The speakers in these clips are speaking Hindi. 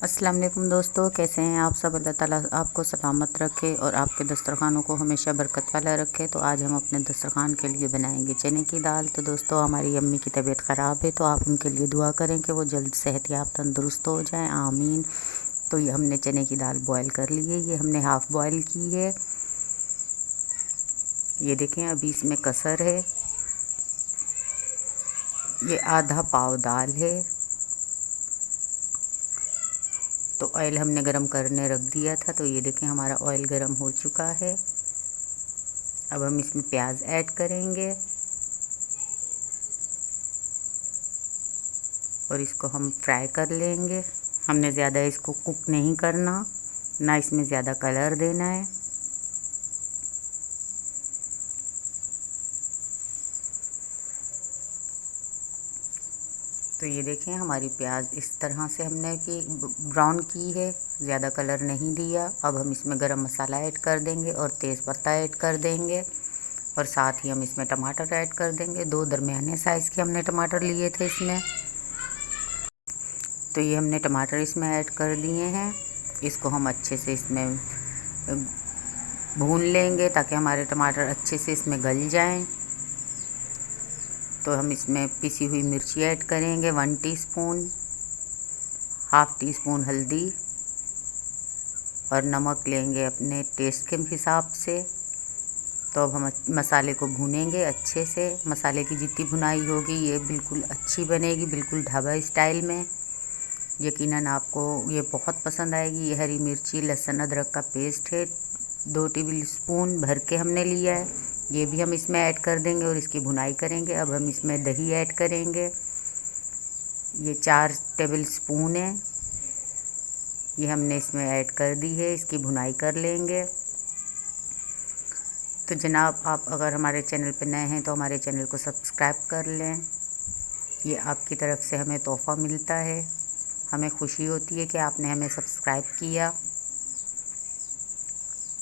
अस्सलाम वालेकुम दोस्तों, कैसे हैं आप सब। अल्लाह ताला आपको सलामत रखे और आपके दस्तरखानों को हमेशा बरकत वाला रखे। तो आज हम अपने दस्तरखान के लिए बनाएंगे चने की दाल। तो दोस्तों, हमारी अम्मी की तबीयत ख़राब है, तो आप उनके लिए दुआ करें कि वो जल्द सेहतयाब तंदुरुस्त हो जाएं, आमीन। तो ये हमने चने की दाल बॉयल कर ली है, ये हमने हाफ़ बॉयल की है। ये देखें, अभी इसमें कसर है। ये आधा पाव दाल है। तो ऑयल हमने गरम करने रख दिया था। तो ये देखें, हमारा ऑयल गरम हो चुका है। अब हम इसमें प्याज ऐड करेंगे और इसको हम फ्राई कर लेंगे। हमने ज़्यादा इसको कुक नहीं करना, ना इसमें ज़्यादा कलर देना है। तो ये देखें, हमारी प्याज इस तरह से हमने ब्राउन की है, ज़्यादा कलर नहीं दिया। अब हम इसमें गरम मसाला ऐड कर देंगे और तेज़पत्ता ऐड कर देंगे और साथ ही हम इसमें टमाटर ऐड कर देंगे। 2 दरमियाने साइज़ के हमने टमाटर लिए थे इसमें। तो ये हमने टमाटर इसमें ऐड कर दिए हैं। इसको हम अच्छे से इसमें भून लेंगे ताकि हमारे टमाटर अच्छे से इसमें गल जाएं। तो हम इसमें पिसी हुई मिर्ची ऐड करेंगे 1 टीस्पून, हाफ़ टी स्पून हल्दी और नमक लेंगे अपने टेस्ट के हिसाब से। तो अब हम मसाले को भूनेंगे अच्छे से। मसाले की जितनी भुनाई होगी ये बिल्कुल अच्छी बनेगी, बिल्कुल ढाबा स्टाइल में। यकीनन आपको ये बहुत पसंद आएगी। ये हरी मिर्ची, लहसुन, अदरक का पेस्ट है, 2 टेबल स्पून भर के हमने लिया है। ये भी हम इसमें ऐड कर देंगे और इसकी भुनाई करेंगे। अब हम इसमें दही ऐड करेंगे। ये 4 टेबल स्पून है, ये हमने इसमें ऐड कर दी है। इसकी भुनाई कर लेंगे। तो जनाब, आप अगर हमारे चैनल पर नए हैं तो हमारे चैनल को सब्सक्राइब कर लें। ये आपकी तरफ से हमें तोहफ़ा मिलता है, हमें खुशी होती है कि आपने हमें सब्सक्राइब किया।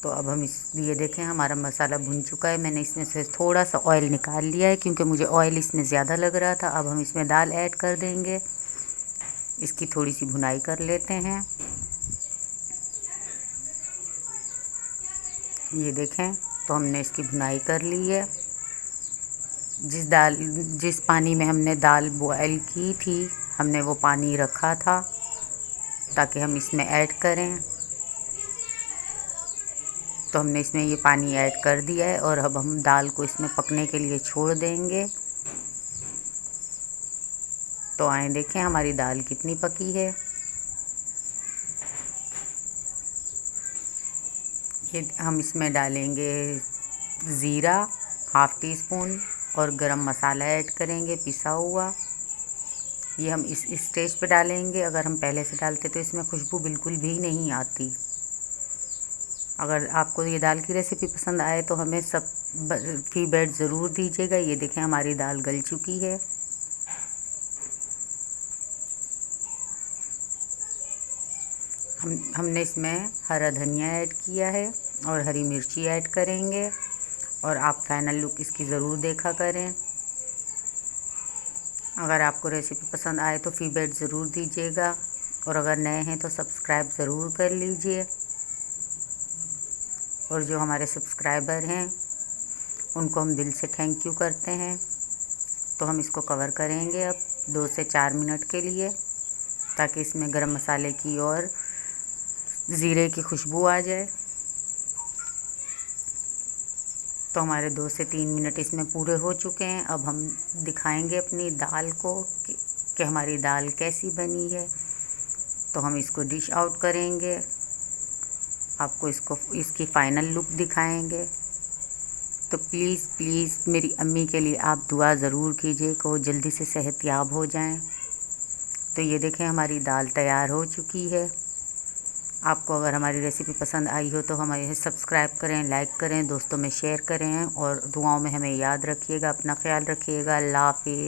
तो अब हम ये देखें, हमारा मसाला भुन चुका है। मैंने इसमें से थोड़ा सा ऑयल निकाल लिया है क्योंकि मुझे ऑयल इसमें ज़्यादा लग रहा था। अब हम इसमें दाल ऐड कर देंगे। इसकी थोड़ी सी भुनाई कर लेते हैं। ये देखें, तो हमने इसकी भुनाई कर ली है। जिस पानी में हमने दाल बॉयल की थी, हमने वो पानी रखा था ताकि हम इसमें ऐड करें। तो हमने इसमें ये पानी ऐड कर दिया है और अब हम दाल को इसमें पकने के लिए छोड़ देंगे। तो आए देखें हमारी दाल कितनी पकी है। ये हम इसमें डालेंगे ज़ीरा हाफ़ टी स्पून और गरम मसाला ऐड करेंगे पिसा हुआ। ये हम इस स्टेज पे डालेंगे। अगर हम पहले से डालते तो इसमें खुशबू बिल्कुल भी नहीं आती। अगर आपको ये दाल की रेसिपी पसंद आए तो हमें सब फीडबैक ज़रूर दीजिएगा। ये देखें, हमारी दाल गल चुकी है। हमने इसमें हरा धनिया ऐड किया है और हरी मिर्ची ऐड करेंगे। और आप फाइनल लुक इसकी ज़रूर देखा करें। अगर आपको रेसिपी पसंद आए तो फीडबैक ज़रूर दीजिएगा और अगर नए हैं तो सब्सक्राइब ज़रूर कर लीजिए। और जो हमारे सब्सक्राइबर हैं उनको हम दिल से थैंक यू करते हैं। तो हम इसको कवर करेंगे अब 2 से 4 मिनट के लिए ताकि इसमें गरम मसाले की और ज़ीरे की खुशबू आ जाए। तो हमारे 2 से 3 मिनट इसमें पूरे हो चुके हैं। अब हम दिखाएंगे अपनी दाल को कि हमारी दाल कैसी बनी है। तो हम इसको डिश आउट करेंगे, आपको इसकी फ़ाइनल लुक दिखाएंगे। तो प्लीज़ मेरी अम्मी के लिए आप दुआ ज़रूर कीजिए कि वो जल्दी से सेहतयाब हो जाएं। तो ये देखें, हमारी दाल तैयार हो चुकी है। आपको अगर हमारी रेसिपी पसंद आई हो तो हमें सब्सक्राइब करें, लाइक करें, दोस्तों में शेयर करें और दुआओं में हमें याद रखिएगा। अपना ख्याल रखिएगा। अल्लाह हाफ़िज़।